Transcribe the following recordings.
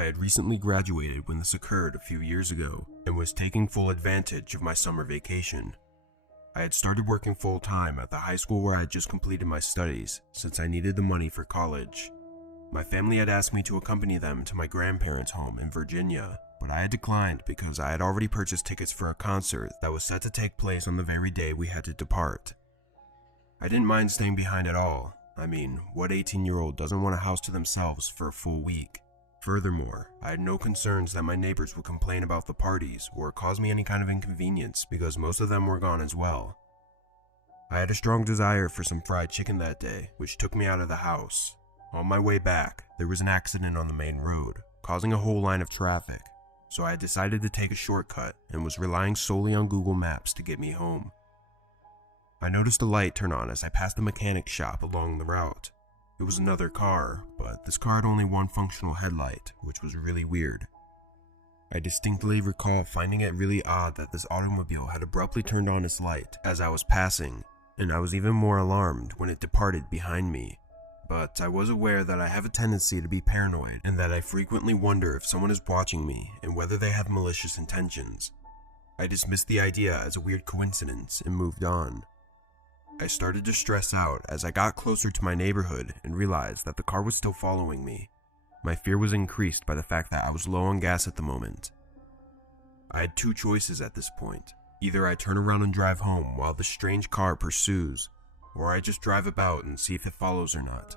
I had recently graduated when this occurred a few years ago and was taking full advantage of my summer vacation. I had started working full-time at the high school where I had just completed my studies since I needed the money for college. My family had asked me to accompany them to my grandparents' home in Virginia, but I had declined because I had already purchased tickets for a concert that was set to take place on the very day we had to depart. I didn't mind staying behind at all. I mean, what 18-year-old doesn't want a house to themselves for a full week? Furthermore, I had no concerns that my neighbors would complain about the parties or cause me any kind of inconvenience because most of them were gone as well. I had a strong desire for some fried chicken that day, which took me out of the house. On my way back, there was an accident on the main road, causing a whole line of traffic, so I decided to take a shortcut and was relying solely on Google Maps to get me home. I noticed a light turn on as I passed a mechanic shop along the route. It was another car, but this car had only one functional headlight, which was really weird. I distinctly recall finding it really odd that this automobile had abruptly turned on its light as I was passing, and I was even more alarmed when it departed behind me. But I was aware that I have a tendency to be paranoid and that I frequently wonder if someone is watching me and whether they have malicious intentions. I dismissed the idea as a weird coincidence and moved on. I started to stress out as I got closer to my neighborhood and realized that the car was still following me. My fear was increased by the fact that I was low on gas at the moment. I had two choices at this point. Either I turn around and drive home while the strange car pursues, or I just drive about and see if it follows or not.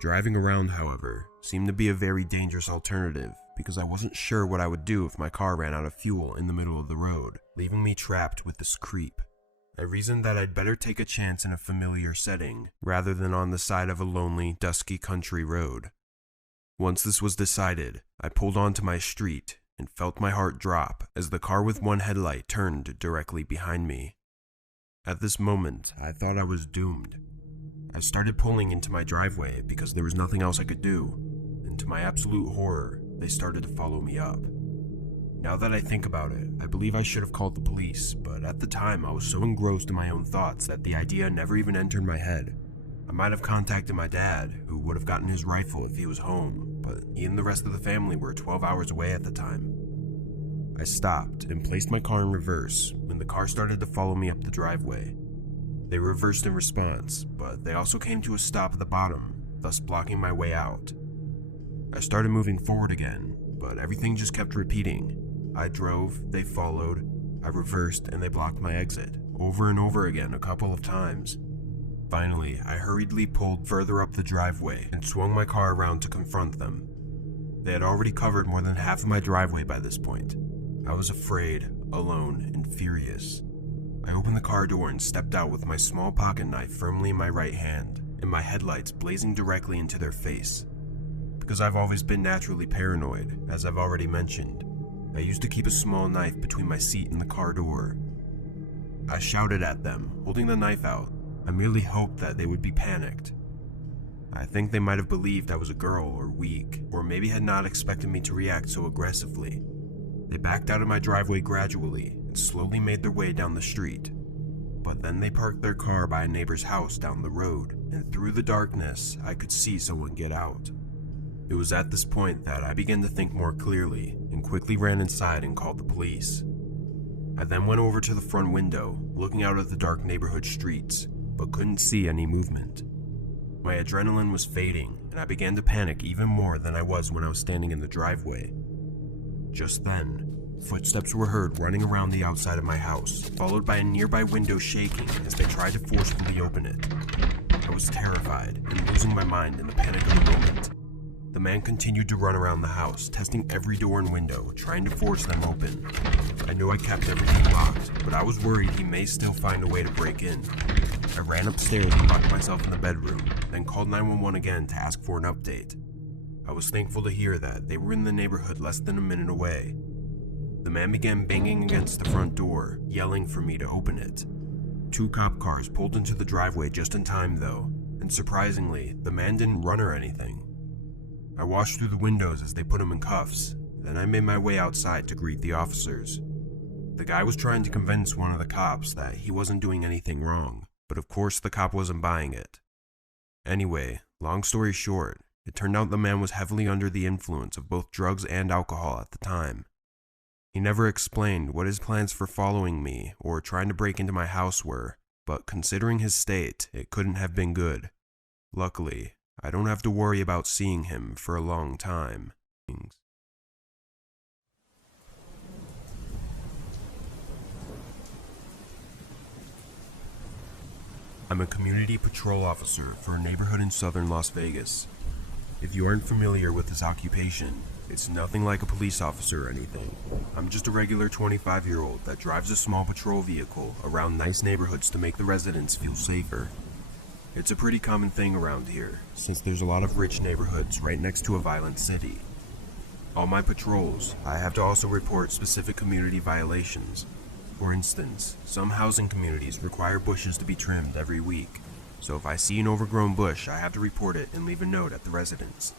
Driving around, however, seemed to be a very dangerous alternative because I wasn't sure what I would do if my car ran out of fuel in the middle of the road, leaving me trapped with this creep. I reasoned that I'd better take a chance in a familiar setting, rather than on the side of a lonely, dusky country road. Once this was decided, I pulled onto my street and felt my heart drop as the car with one headlight turned directly behind me. At this moment, I thought I was doomed. I started pulling into my driveway because there was nothing else I could do, and to my absolute horror, they started to follow me up. Now that I think about it, I believe I should have called the police, but at the time I was so engrossed in my own thoughts that the idea never even entered my head. I might have contacted my dad, who would have gotten his rifle if he was home, but he and the rest of the family were 12 hours away at the time. I stopped and placed my car in reverse when the car started to follow me up the driveway. They reversed in response, but they also came to a stop at the bottom, thus blocking my way out. I started moving forward again, but everything just kept repeating. I drove, they followed, I reversed, and they blocked my exit, over and over again a couple of times. Finally, I hurriedly pulled further up the driveway and swung my car around to confront them. They had already covered more than half of my driveway by this point. I was afraid, alone, and furious. I opened the car door and stepped out with my small pocket knife firmly in my right hand, and my headlights blazing directly into their face. Because I've always been naturally paranoid, as I've already mentioned, I used to keep a small knife between my seat and the car door. I shouted at them, holding the knife out. I merely hoped that they would be panicked. I think they might have believed I was a girl or weak, or maybe had not expected me to react so aggressively. They backed out of my driveway gradually and slowly made their way down the street. But then they parked their car by a neighbor's house down the road, and through the darkness, I could see someone get out. It was at this point that I began to think more clearly and quickly ran inside and called the police. I then went over to the front window, looking out at the dark neighborhood streets, but couldn't see any movement. My adrenaline was fading, and I began to panic even more than I was when I was standing in the driveway. Just then, footsteps were heard running around the outside of my house, followed by a nearby window shaking as they tried to forcefully open it. I was terrified and losing my mind in the panic of the moment. The man continued to run around the house, testing every door and window, trying to force them open. I knew I kept everything locked, but I was worried he may still find a way to break in. I ran upstairs and locked myself in the bedroom, then called 911 again to ask for an update. I was thankful to hear that they were in the neighborhood less than a minute away. The man began banging against the front door, yelling for me to open it. 2 cop cars pulled into the driveway just in time though, and surprisingly, the man didn't run or anything. I watched through the windows as they put him in cuffs, then I made my way outside to greet the officers. The guy was trying to convince one of the cops that he wasn't doing anything wrong, but of course the cop wasn't buying it. Anyway, long story short, It turned out the man was heavily under the influence of both drugs and alcohol at the time. He never explained what his plans for following me or trying to break into my house were, but considering his state, it couldn't have been good. Luckily, I don't have to worry about seeing him for a long time. I'm a community patrol officer for a neighborhood in southern Las Vegas. If you aren't familiar with this occupation, it's nothing like a police officer or anything. I'm just a regular 25-year-old that drives a small patrol vehicle around nice neighborhoods to make the residents feel safer. It's a pretty common thing around here, since there's a lot of rich neighborhoods right next to a violent city. On my patrols, I have to also report specific community violations. For instance, some housing communities require bushes to be trimmed every week, so if I see an overgrown bush, I have to report it and leave a note at the residence.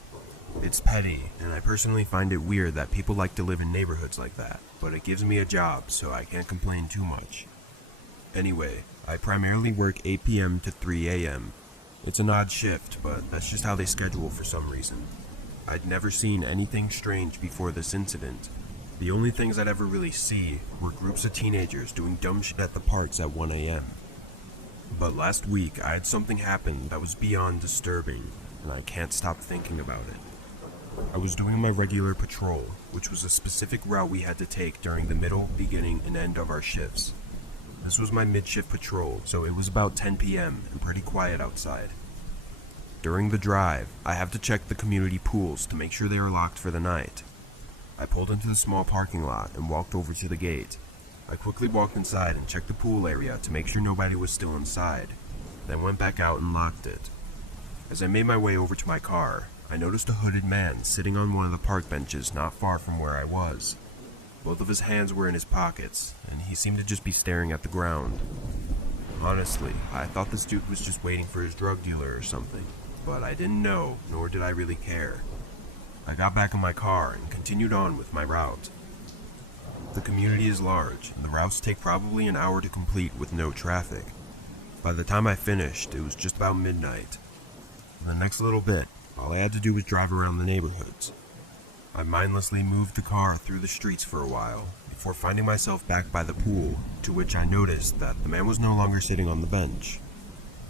It's petty, and I personally find it weird that people like to live in neighborhoods like that, but it gives me a job, so I can't complain too much. Anyway, I primarily work 8 p.m. to 3 a.m. It's an odd shift, but that's just how they schedule for some reason. I'd never seen anything strange before this incident. The only things I'd ever really see were groups of teenagers doing dumb shit at the parks at 1 a.m. But last week, I had something happen that was beyond disturbing, and I can't stop thinking about it. I was doing my regular patrol, which was a specific route we had to take during the middle, beginning, and end of our shifts. This was my mid-shift patrol, so it was about 10 p.m. and pretty quiet outside. During the drive, I have to check the community pools to make sure they are locked for the night. I pulled into the small parking lot and walked over to the gate. I quickly walked inside and checked the pool area to make sure nobody was still inside, then went back out and locked it. As I made my way over to my car, I noticed a hooded man sitting on one of the park benches not far from where I was. Both of his hands were in his pockets, and he seemed to just be staring at the ground. Honestly, I thought this dude was just waiting for his drug dealer or something, but I didn't know, nor did I really care. I got back in my car and continued on with my route. The community is large, and the routes take probably an hour to complete with no traffic. By the time I finished, it was just about midnight. For the next little bit, all I had to do was drive around the neighborhoods. I mindlessly moved the car through the streets for a while, before finding myself back by the pool, to which I noticed that the man was no longer sitting on the bench.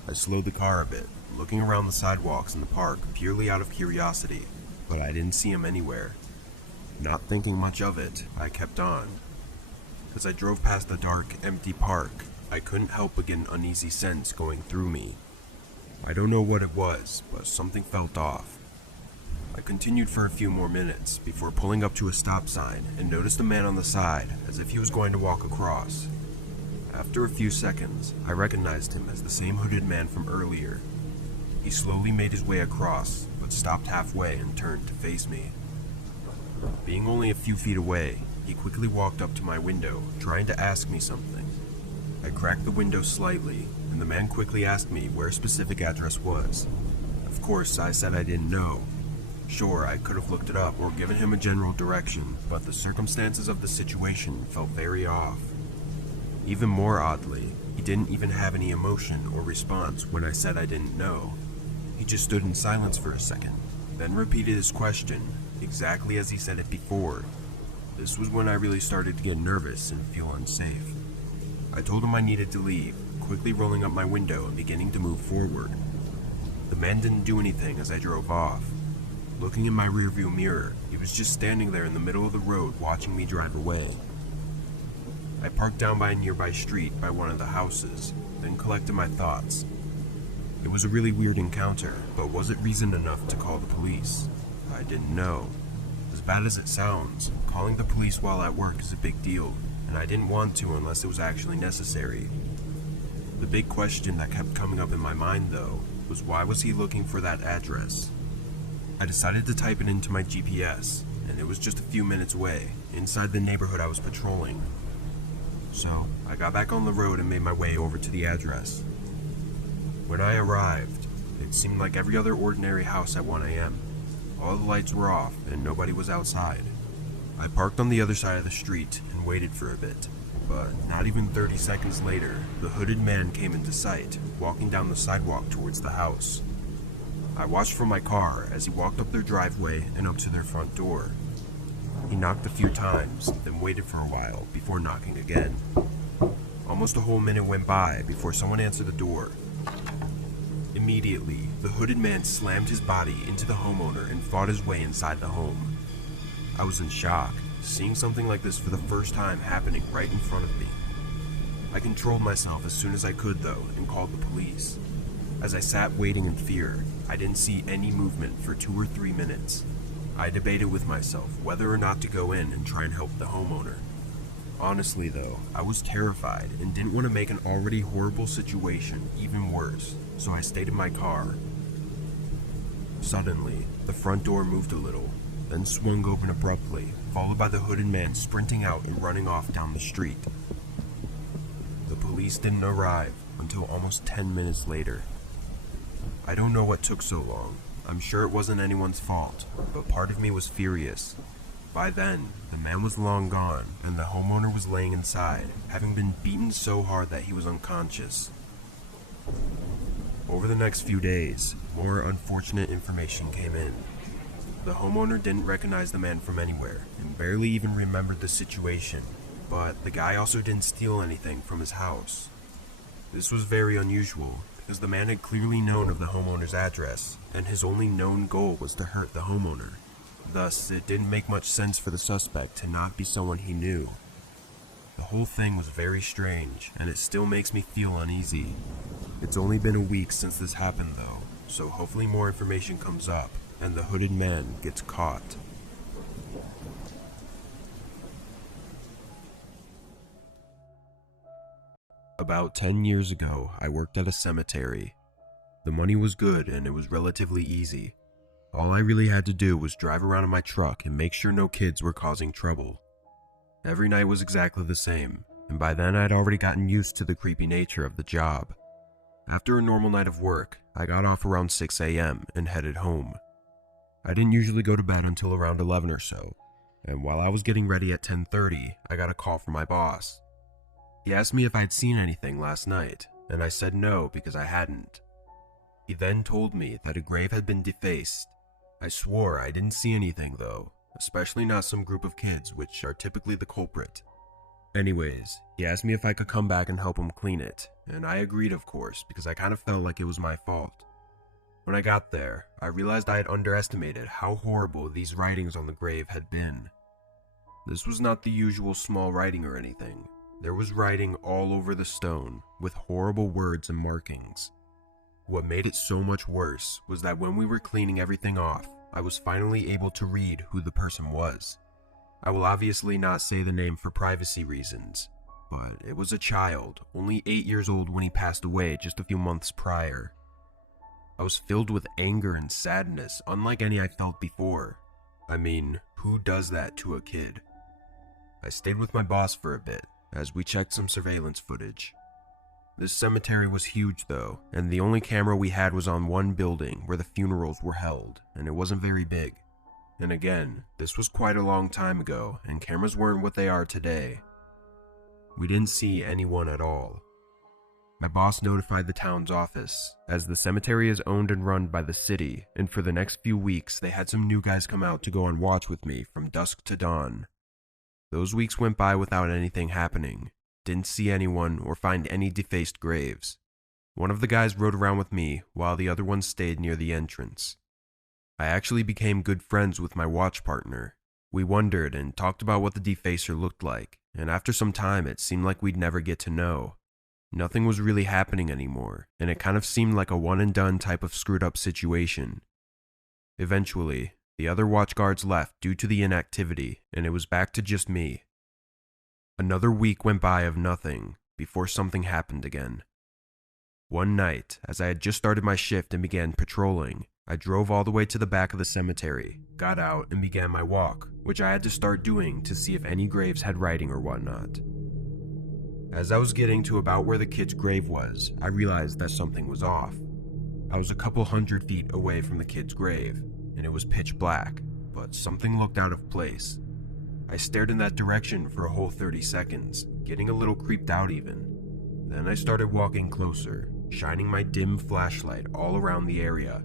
I slowed the car a bit, looking around the sidewalks in the park purely out of curiosity, but I didn't see him anywhere. Not thinking much of it, I kept on. As I drove past the dark, empty park, I couldn't help but get an uneasy sense going through me. I don't know what it was, but something felt off. I continued for a few more minutes before pulling up to a stop sign and noticed a man on the side as if he was going to walk across. After a few seconds, I recognized him as the same hooded man from earlier. He slowly made his way across, but stopped halfway and turned to face me. Being only a few feet away, he quickly walked up to my window, trying to ask me something. I cracked the window slightly, and the man quickly asked me where a specific address was. Of course, I said I didn't know. Sure, I could have looked it up or given him a general direction, but the circumstances of the situation felt very off. Even more oddly, he didn't even have any emotion or response when I said I didn't know. He just stood in silence for a second, then repeated his question, exactly as he said it before. This was when I really started to get nervous and feel unsafe. I told him I needed to leave, quickly rolling up my window and beginning to move forward. The man didn't do anything as I drove off. Looking in my rearview mirror, he was just standing there in the middle of the road watching me drive away. I parked down by a nearby street by one of the houses, then collected my thoughts. It was a really weird encounter, but was it reason enough to call the police? I didn't know. As bad as it sounds, calling the police while at work is a big deal, and I didn't want to unless it was actually necessary. The big question that kept coming up in my mind, though, was why was he looking for that address? I decided to type it into my GPS, and it was just a few minutes away, inside the neighborhood I was patrolling. So, I got back on the road and made my way over to the address. When I arrived, it seemed like every other ordinary house at 1 a.m. All the lights were off and nobody was outside. I parked on the other side of the street and waited for a bit, but not even 30 seconds later, the hooded man came into sight, walking down the sidewalk towards the house. I watched from my car as he walked up their driveway and up to their front door. He knocked a few times, then waited for a while before knocking again. Almost a whole minute went by before someone answered the door. Immediately, the hooded man slammed his body into the homeowner and fought his way inside the home. I was in shock, seeing something like this for the first time happening right in front of me. I controlled myself as soon as I could though and called the police. As I sat waiting in fear, I didn't see any movement for 2 or 3 minutes. I debated with myself whether or not to go in and try and help the homeowner. Honestly though, I was terrified and didn't want to make an already horrible situation even worse, so I stayed in my car. Suddenly, the front door moved a little, then swung open abruptly, followed by the hooded man sprinting out and running off down the street. The police didn't arrive until almost 10 minutes later. I don't know what took so long. I'm sure it wasn't anyone's fault, but part of me was furious. By then, the man was long gone, and the homeowner was laying inside, having been beaten so hard that he was unconscious. Over the next few days, more unfortunate information came in. The homeowner didn't recognize the man from anywhere, and barely even remembered the situation, but the guy also didn't steal anything from his house. This was very unusual, because the man had clearly known of the homeowner's address, and his only known goal was to hurt the homeowner. Thus, it didn't make much sense for the suspect to not be someone he knew. The whole thing was very strange, and it still makes me feel uneasy. It's only been a week since this happened though, so hopefully more information comes up, and the hooded man gets caught. About 10 years ago, I worked at a cemetery. The money was good and it was relatively easy. All I really had to do was drive around in my truck and make sure no kids were causing trouble. Every night was exactly the same, and by then I'd already gotten used to the creepy nature of the job. After a normal night of work, I got off around 6 a.m. and headed home. I didn't usually go to bed until around 11 or so, and while I was getting ready at 10:30, I got a call from my boss. He asked me if I'd seen anything last night, and I said no because I hadn't. He then told me that a grave had been defaced. I swore I didn't see anything though, especially not some group of kids, which are typically the culprit. Anyways, he asked me if I could come back and help him clean it, and I agreed of course because I kind of felt like it was my fault. When I got there, I realized I had underestimated how horrible these writings on the grave had been. This was not the usual small writing or anything. There was writing all over the stone, with horrible words and markings. What made it so much worse was that when we were cleaning everything off, I was finally able to read who the person was. I will obviously not say the name for privacy reasons, but it was a child, only 8 years old when he passed away just a few months prior. I was filled with anger and sadness, unlike any I felt before. I mean, who does that to a kid? I stayed with my boss for a bit, as we checked some surveillance footage. This cemetery was huge though, and the only camera we had was on one building where the funerals were held, and it wasn't very big. And again, this was quite a long time ago, and cameras weren't what they are today. We didn't see anyone at all. My boss notified the town's office, as the cemetery is owned and run by the city, and for the next few weeks they had some new guys come out to go on watch with me from dusk to dawn. Those weeks went by without anything happening. Didn't see anyone or find any defaced graves. One of the guys rode around with me while the other one stayed near the entrance. I actually became good friends with my watch partner. We wondered and talked about what the defacer looked like, and after some time it seemed like we'd never get to know. Nothing was really happening anymore, and it kind of seemed like a one and done type of screwed up situation. Eventually, the other watch guards left due to the inactivity, and it was back to just me. Another week went by of nothing, before something happened again. One night, as I had just started my shift and began patrolling, I drove all the way to the back of the cemetery, got out and began my walk, which I had to start doing to see if any graves had writing or whatnot. As I was getting to about where the kid's grave was, I realized that something was off. I was a couple 100 feet away from the kid's grave, and it was pitch black, but something looked out of place. I stared in that direction for a whole 30 seconds, getting a little creeped out even. Then I started walking closer, shining my dim flashlight all around the area.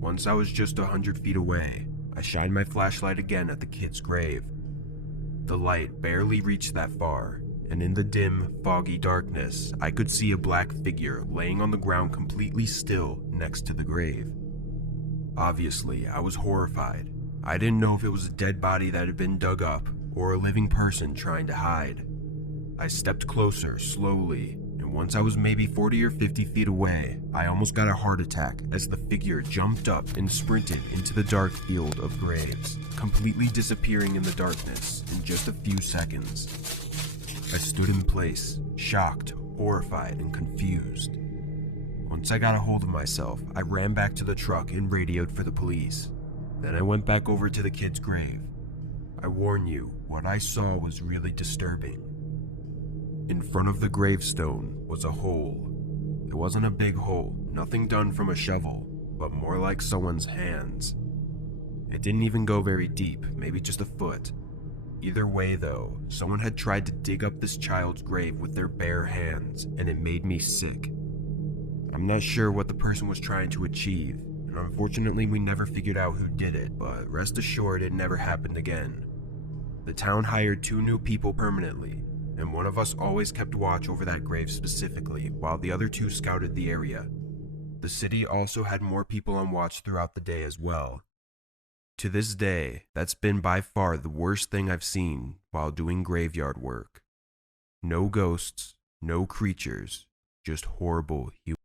Once I was just 100 feet away, I shined my flashlight again at the kid's grave. The light barely reached that far, and in the dim, foggy darkness, I could see a black figure laying on the ground completely still next to the grave. Obviously, I was horrified. I didn't know if it was a dead body that had been dug up or a living person trying to hide. I stepped closer, slowly, and once I was maybe 40 or 50 feet away, I almost got a heart attack as the figure jumped up and sprinted into the dark field of graves, completely disappearing in the darkness in just a few seconds. I stood in place, shocked, horrified, and confused. Once I got a hold of myself, I ran back to the truck and radioed for the police. Then I went back over to the kid's grave. I warn you, what I saw was really disturbing. In front of the gravestone was a hole. It wasn't a big hole, nothing done from a shovel, but more like someone's hands. It didn't even go very deep, maybe just a foot. Either way though, someone had tried to dig up this child's grave with their bare hands, and it made me sick. I'm not sure what the person was trying to achieve, and unfortunately we never figured out who did it, but rest assured it never happened again. The town hired 2 new people permanently, and one of us always kept watch over that grave specifically, while the other 2 scouted the area. The city also had more people on watch throughout the day as well. To this day, that's been by far the worst thing I've seen while doing graveyard work. No ghosts, no creatures, just horrible human